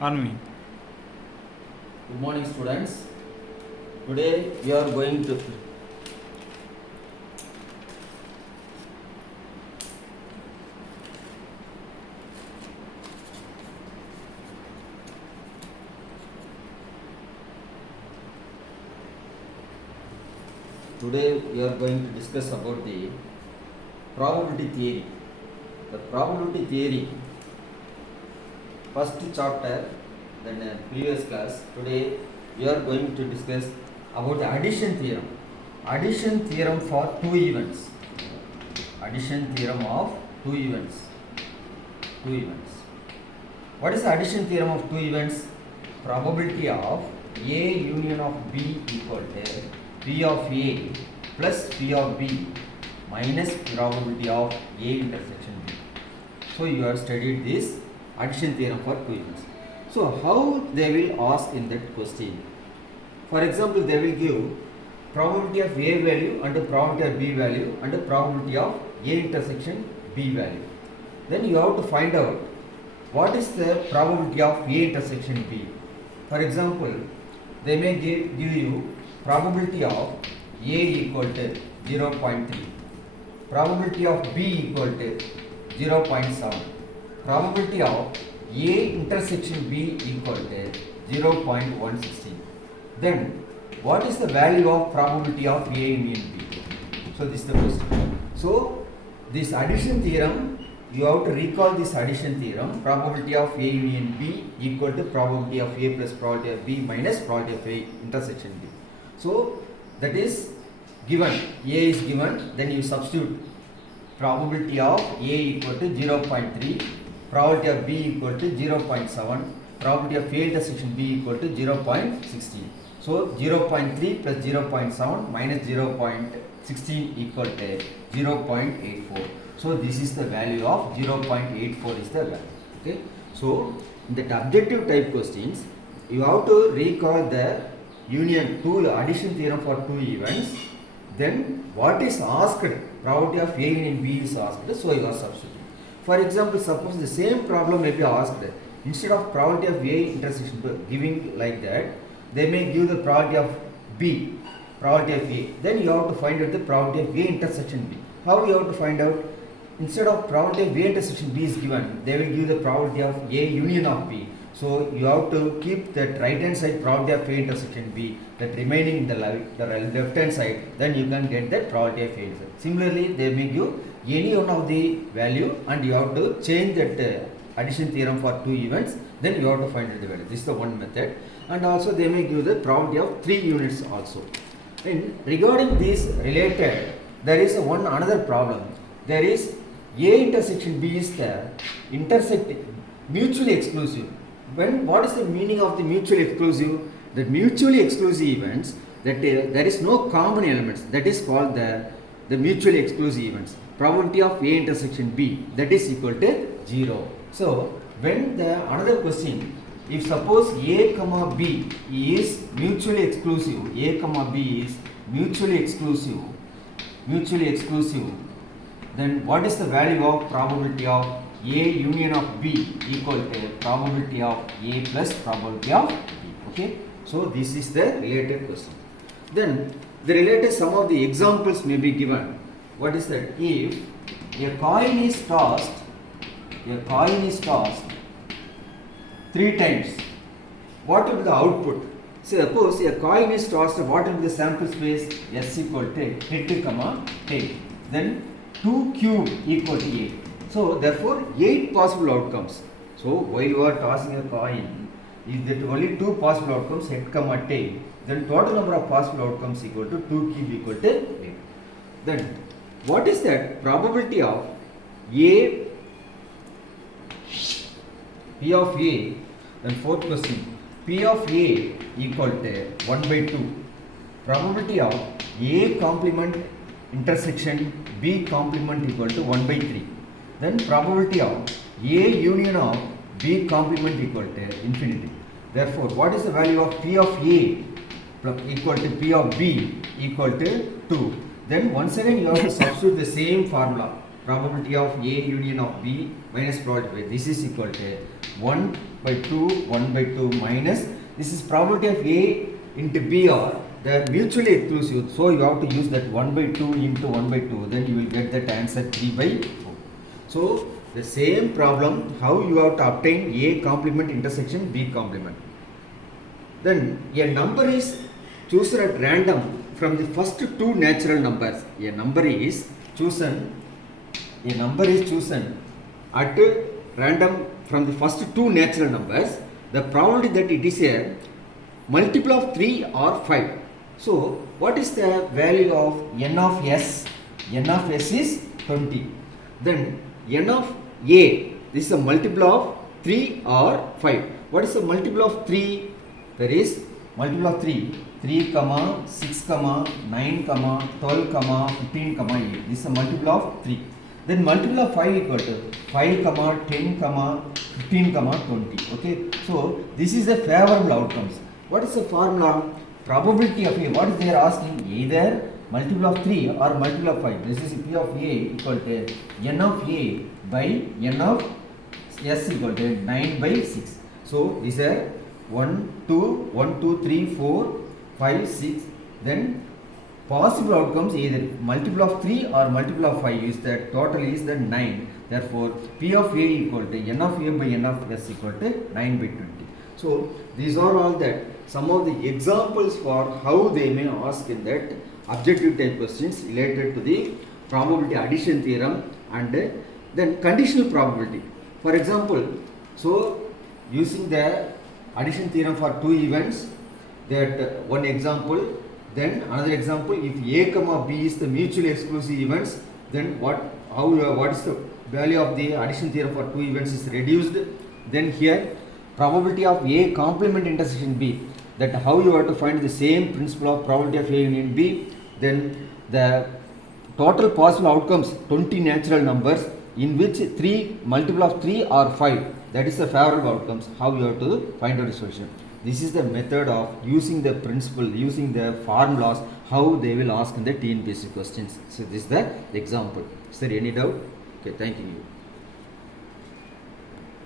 On me. Good morning, students. Today we are going to discuss about the probability theory. The probability theory, first chapter, then previous class. Today we are going to discuss about the addition theorem. Addition theorem for two events. Addition theorem of two events. Two events. What is the addition theorem of two events? Probability of A union of B equal to P of A plus P of B minus probability of A intersection B. So you have studied this addition theorem for two events. So how they will ask in that question? For example, they will give probability of A value and probability of B value and probability of A intersection B value. Then you have to find out what is the probability of A intersection B. For example, they may give you probability of A equal to 0.3, probability of B equal to 0.7, probability of A intersection B equal to 0.116. Then what is the value of probability of A union B? So this is the question. So this addition theorem, you have to recall this addition theorem. Probability of A union B equal to probability of A plus probability of B minus probability of A intersection B. So that is given. A is given, then you substitute probability of A equal to 0.3, probability of B equal to 0.7, probability of A intersection B equal to 0.16. So 0.3 plus 0.7 minus 0.16 equal to 0.84. So this is the value of 0.84 is the value. Okay. So in the objective type questions, you have to recall the union two addition theorem for two events. Then what is asked? Probability of A union B is asked. So you are substituting. For example, suppose the same problem may be asked. Instead of probability of A intersection giving like that, they may give the probability of B, probability of A. Then you have to find out the probability of A intersection B. How you have to find out? Instead of probability of A intersection B is given, they will give the probability of A union of B. So you have to keep that right hand side probability of A intersection B, that remaining in the left hand side, then you can get that probability of A intersection. Similarly, they may give any one of the value and you have to change that addition theorem for two events, then you have to find the value. This is the one method. And also they may give the probability of three units also. And regarding this related, there is another problem. There is A intersection B is the mutually exclusive. What is the meaning of the mutually exclusive? The mutually exclusive events, that there is no common elements, that is called the mutually exclusive events. Probability of A intersection B, that is equal to 0. So when another question, if suppose A comma B is mutually exclusive, A comma B is mutually exclusive, then what is the value of probability of A union of B equal to probability of A plus probability of B? Okay. So this is the related question. Then the related some of the examples may be given. What is that? If a coin is tossed 3 times, what will be the output? Suppose a coin is tossed, what will be the sample space? S equal to hit comma tail. Then 2 cube equal to 8. So therefore 8 possible outcomes. So while you are tossing a coin, if there are only 2 possible outcomes, head comma tail, then total number of possible outcomes equal to 2 cube equal to 8. Then what is that probability of A, P of A? Then fourth question, P of A equal to 1 by 2. Probability of A complement intersection B complement equal to 1 by 3. Then probability of A union of B complement equal to infinity. Therefore, what is the value of P of A equal to P of B equal to 2? Then once again you have to substitute the same formula. probability of A union of B minus probability of A. This is equal to 1 by 2, 1 by 2 minus, this is probability of A into B or they are mutually exclusive. So you have to use that 1 by 2 into 1 by 2. Then you will get that answer 3 by 4. So the same problem, how you have to obtain A complement intersection B complement. Then a number is chosen at random from the first two natural numbers. A number is chosen at random from the first two natural numbers. The probability that it is a multiple of 3 or 5. So what is the value of n of s? N of s is 20. Then n of a, this is a multiple of 3 or 5. What is the multiple of 3? There is multiple of 3, 3, 6, 9, 12, 15, 8. This is a multiple of 3. Then multiple of 5 equal to 5, 10, 15, 20. Okay. So this is the favorable outcomes. What is the formula? Probability of A. What is they are asking? Either multiple of 3 or multiple of 5. This is P of A equal to n of A by n of s equal to 9 by 6. So these are 1, 2, 3, 4, 5, 6. Then possible outcomes either multiple of 3 or multiple of 5 is the total is the 9. Therefore P of A equal to n of A by n of s equal to 9 by 20. So these are all that some of the examples for how they may ask in that objective type questions related to the probability addition theorem and then conditional probability. For example, so using the addition theorem for two events, that one example, then another example, if A comma B is the mutually exclusive events, then what is the value of the addition theorem for two events is reduced. Then here probability of A complement intersection B, that how you have to find the same principle of probability of A union B. Then the total possible outcomes 20 natural numbers in which 3 multiple of 3 or 5, that is the favorable outcomes, how you have to find out the solution. This is the method of using the principle, using the formulas, how they will ask in the TNPSC questions. So this is the example. Is there any doubt? Okay, thank you.